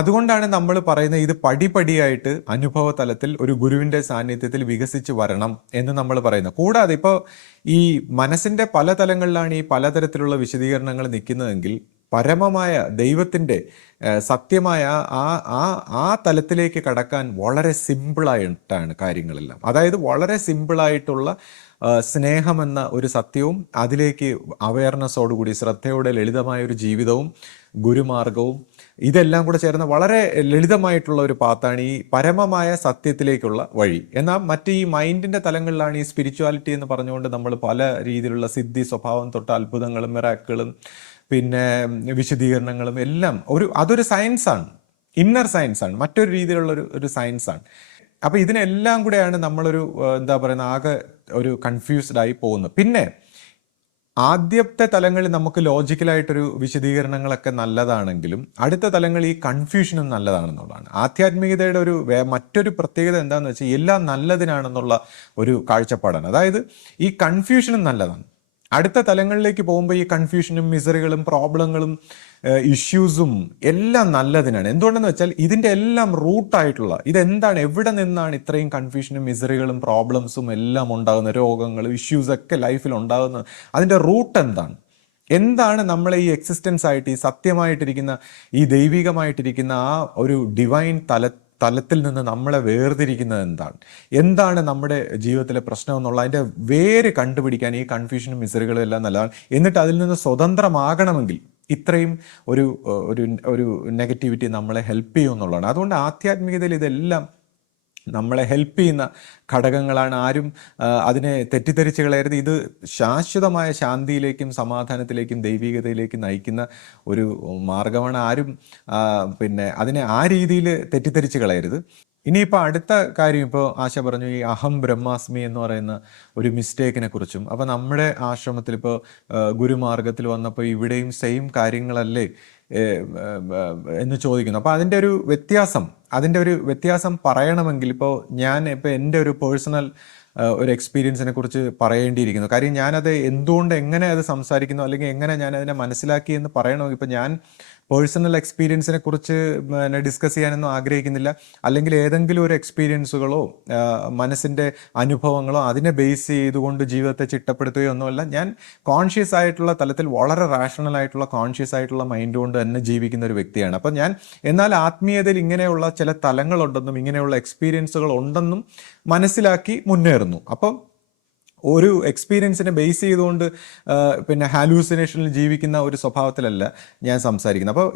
അതുകൊണ്ടാണ് നമ്മൾ പറയുന്നത് ഇത് പടിപടിയായിട്ട് അനുഭവ തലത്തിൽ ഒരു ഗുരുവിൻ്റെ സാന്നിധ്യത്തിൽ വികസിച്ച് വരണം എന്ന് നമ്മൾ പറയുന്നത്. കൂടാതെ ഇപ്പോൾ ഈ മനസ്സിൻ്റെ പല തലങ്ങളിലാണ് ഈ പലതരത്തിലുള്ള വിശദീകരണങ്ങൾ നിൽക്കുന്നതെങ്കിൽ പരമമായ ദൈവത്തിൻ്റെ സത്യമായ ആ ആ ആ തലത്തിലേക്ക് കടക്കാൻ വളരെ സിമ്പിളായിട്ടാണ് കാര്യങ്ങളെല്ലാം. അതായത് വളരെ സിമ്പിളായിട്ടുള്ള സ്നേഹമെന്ന ഒരു സത്യവും അതിലേക്ക് അവയർനെസ്സോടുകൂടി ശ്രദ്ധയോടെ ലളിതമായ ഒരു ജീവിതവും ഗുരുമാർഗവും ഇതെല്ലാം കൂടെ ചേർന്ന വളരെ ലളിതമായിട്ടുള്ള ഒരു പാത്താണ് ഈ പരമമായ സത്യത്തിലേക്കുള്ള വഴി. എന്നാൽ മറ്റ് ഈ മൈൻഡിൻ്റെ തലങ്ങളിലാണ് ഈ സ്പിരിച്വാലിറ്റി എന്ന് പറഞ്ഞുകൊണ്ട് നമ്മൾ പല രീതിയിലുള്ള സിദ്ധി സ്വഭാവം തൊട്ട് അത്ഭുതങ്ങളും മിറാക്കിളും പിന്നെ വിശദീകരണങ്ങളും എല്ലാം അതൊരു സയൻസാണ്, ഇന്നർ സയൻസാണ്, മറ്റൊരു രീതിയിലുള്ള ഒരു സയൻസാണ്. അപ്പോൾ ഇതിനെല്ലാം കൂടെയാണ് നമ്മളൊരു എന്താ പറയുന്നത് ആകെ ഒരു കൺഫ്യൂസ്ഡ് ആയി പോകുന്നത്. പിന്നെ ആദ്യത്തെ തലങ്ങളിൽ നമുക്ക് ലോജിക്കലായിട്ടൊരു വിശദീകരണങ്ങളൊക്കെ നല്ലതാണെങ്കിലും അടുത്ത തലങ്ങൾ ഈ കൺഫ്യൂഷനും നല്ലതാണെന്നുള്ളതാണ്. ആധ്യാത്മികതയുടെ മറ്റൊരു പ്രത്യേകത എന്താണെന്ന് വെച്ചാൽ എല്ലാം നല്ലതിനാണെന്നുള്ള ഒരു കാഴ്ചപ്പാടാണ്. അതായത് ഈ കൺഫ്യൂഷനും നല്ലതാണ്. അടുത്ത തലങ്ങളിലേക്ക് പോകുമ്പോൾ ഈ കൺഫ്യൂഷനും മിസറികളും പ്രോബ്ലങ്ങളും ഇഷ്യൂസും എല്ലാം നല്ലതിനാണ്. എന്തുകൊണ്ടെന്ന് വെച്ചാൽ ഇതിൻ്റെ എല്ലാം റൂട്ടായിട്ടുള്ള ഇതെന്താണ്, എവിടെ നിന്നാണ് ഇത്രയും കൺഫ്യൂഷനും മിസറികളും പ്രോബ്ലംസും എല്ലാം ഉണ്ടാകുന്നത്, രോഗങ്ങളും ഇഷ്യൂസൊക്കെ ലൈഫിൽ ഉണ്ടാകുന്നത്, അതിൻ്റെ റൂട്ട് എന്താണ് നമ്മളെ ഈ എക്സിസ്റ്റൻസ് ആയിട്ട് ഈ സത്യമായിട്ടിരിക്കുന്ന ഈ ദൈവികമായിട്ടിരിക്കുന്ന ആ ഒരു ഡിവൈൻ തലത്തിൽ നിന്ന് നമ്മളെ വേർതിരിക്കുന്നത് എന്താണ് നമ്മുടെ ജീവിതത്തിലെ പ്രശ്നം എന്നുള്ള അതിൻ്റെ വേര് കണ്ടുപിടിക്കാൻ ഈ കൺഫ്യൂഷനും മിസറികളും എല്ലാം നല്ലതാണ്. എന്നിട്ട് അതിൽ നിന്ന് സ്വതന്ത്രമാകണമെങ്കിൽ ഇത്രയും ഒരു നെഗറ്റിവിറ്റി നമ്മളെ ഹെൽപ്പ് ചെയ്യും എന്നുള്ളതാണ്. അതുകൊണ്ട് ആധ്യാത്മികതയിൽ ഇതെല്ലാം നമ്മളെ ഹെൽപ്പ് ചെയ്യുന്ന ഘടകങ്ങളാണ്. ആരും അതിനെ തെറ്റിദ്ധരിച്ച് കളയരുത്. ഇത് ശാശ്വതമായ ശാന്തിയിലേക്കും സമാധാനത്തിലേക്കും ദൈവികതയിലേക്കും നയിക്കുന്ന ഒരു മാർഗമാണ്. ആരും പിന്നെ അതിനെ ആ രീതിയിൽ തെറ്റിദ്ധരിച്ച് കളയരുത്. ഇനിയിപ്പോൾ അടുത്ത കാര്യം, ഇപ്പോൾ ആശ പറഞ്ഞു ഈ അഹം ബ്രഹ്മാസ്മി എന്ന് പറയുന്ന ഒരു മിസ്റ്റേക്കിനെ കുറിച്ചും. അപ്പോൾ നമ്മുടെ ആശ്രമത്തിൽ ഇപ്പോൾ ഗുരുമാർഗത്തിൽ വന്നപ്പോൾ ഇവിടെയും സെയിം കാര്യങ്ങളല്ലേ എന്ന് ചോദിക്കുന്നു. അപ്പോൾ അതിൻ്റെ ഒരു വ്യത്യാസം പറയണമെങ്കിൽ ഇപ്പോൾ എൻ്റെ ഒരു പേഴ്സണൽ ഒരു എക്സ്പീരിയൻസിനെ കുറിച്ച് പറയേണ്ടിയിരിക്കുന്നു. കാര്യം ഞാനത് എന്തുകൊണ്ട് എങ്ങനെ അത് സംസാരിക്കുന്നു അല്ലെങ്കിൽ എങ്ങനെ ഞാനതിനെ മനസ്സിലാക്കി എന്ന് പറയണമെങ്കിൽ ഇപ്പോൾ ഞാൻ പേഴ്സണൽ എക്സ്പീരിയൻസിനെ കുറിച്ച് ഡിസ്കസ് ചെയ്യാനൊന്നും ആഗ്രഹിക്കുന്നില്ല. അല്ലെങ്കിൽ ഏതെങ്കിലും ഒരു എക്സ്പീരിയൻസുകളോ മനസ്സിൻ്റെ അനുഭവങ്ങളോ അതിനെ ബേസ് ചെയ്തുകൊണ്ട് ജീവിതത്തെ ചിട്ടപ്പെടുത്തുകയോ ഒന്നുമല്ല. ഞാൻ കോൺഷ്യസ് ആയിട്ടുള്ള തലത്തിൽ വളരെ റാഷണൽ ആയിട്ടുള്ള കോൺഷ്യസ് ആയിട്ടുള്ള മൈൻഡ് കൊണ്ട് തന്നെ ജീവിക്കുന്ന ഒരു വ്യക്തിയാണ്. അപ്പം എന്നാൽ ആത്മീയതയിൽ ഇങ്ങനെയുള്ള ചില തലങ്ങളുണ്ടെന്നും ഇങ്ങനെയുള്ള എക്സ്പീരിയൻസുകൾ ഉണ്ടെന്നും മനസ്സിലാക്കി മുന്നേറുന്നു. അപ്പം ഒരു എക്സ്പീരിയൻസിനെ ബേസ് ചെയ്തുകൊണ്ട് പിന്നെ ഹാലൂസിനേഷനിൽ ജീവിക്കുന്ന ഒരു സ്വഭാവത്തിലല്ല ഞാൻ സംസാരിക്കുന്നത്. അപ്പോൾ